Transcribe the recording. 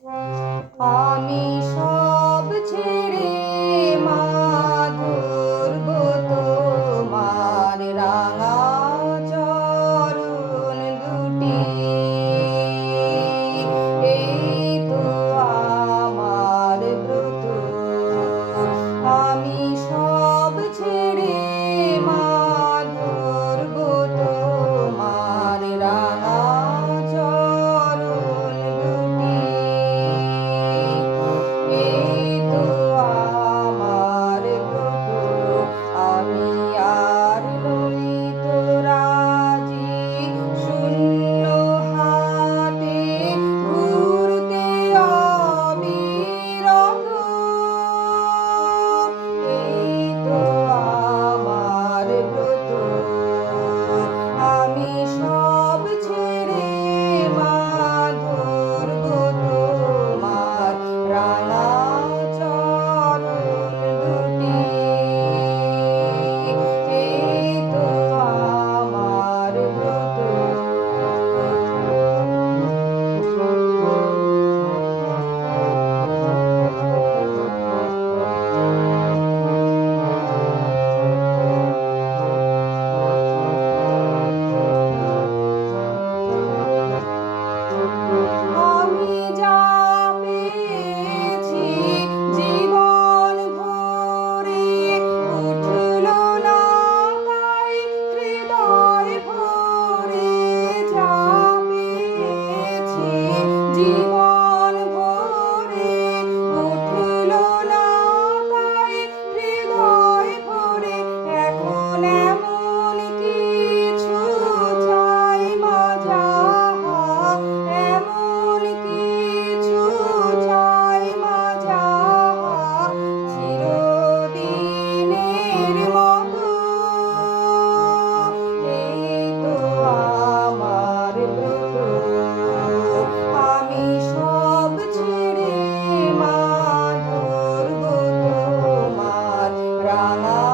আমি Rama.